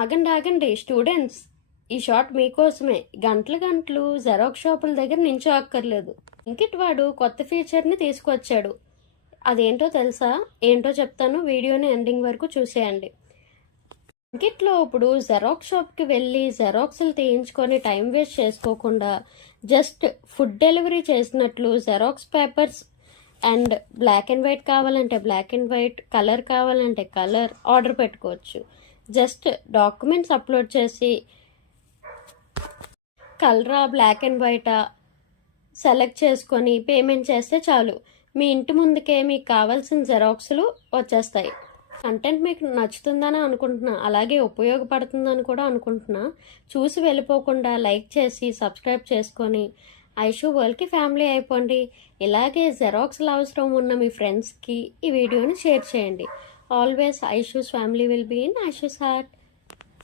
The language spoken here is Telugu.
ఆగండి ఆగండి స్టూడెంట్స్, ఈ షాట్ మీకోసమే. గంటలు గంటలు జెరాక్స్ షాపుల దగ్గర నించో అక్కర్లేదు. ఇంకిట్ వాడు కొత్త ఫీచర్ని తీసుకొచ్చాడు. అదేంటో తెలుసా? ఏంటో చెప్తాను, వీడియోని ఎండింగ్ వరకు చూసేయండి. ఇంకిట్లో ఇప్పుడు జెరాక్స్ షాప్కి వెళ్ళి జెరాక్స్లు తీయించుకొని టైం వేస్ట్ చేసుకోకుండా జస్ట్ ఫుడ్ డెలివరీ చేసినట్లు xerox papers and black and white కావాలంటే బ్లాక్ అండ్ వైట్, కలర్ కావాలంటే కలర్ ఆర్డర్ పెట్టుకోవచ్చు. జస్ట్ డాక్యుమెంట్స్ అప్లోడ్ చేసి కలరా బ్లాక్ అండ్ వైటా సెలెక్ట్ చేసుకొని పేమెంట్ చేస్తే చాలు, మీ ఇంటి ముందుకే మీకు కావాల్సిన జెరాక్స్లు వచ్చేస్తాయి. కంటెంట్ మీకు నచ్చుతుందని అనుకుంటున్నా, అలాగే ఉపయోగపడుతుందని కూడా అనుకుంటున్నా. చూసి వెళ్ళిపోకుండా లైక్ చేసి సబ్స్క్రైబ్ చేసుకొని ఐషు వరల్డ్కి ఫ్యామిలీ అయిపోండి. ఇలాగే జెరాక్స్లు అవసరం ఉన్న మీ ఫ్రెండ్స్కి ఈ వీడియోని షేర్ చేయండి. Always Aishu's family will be in Aishu's heart.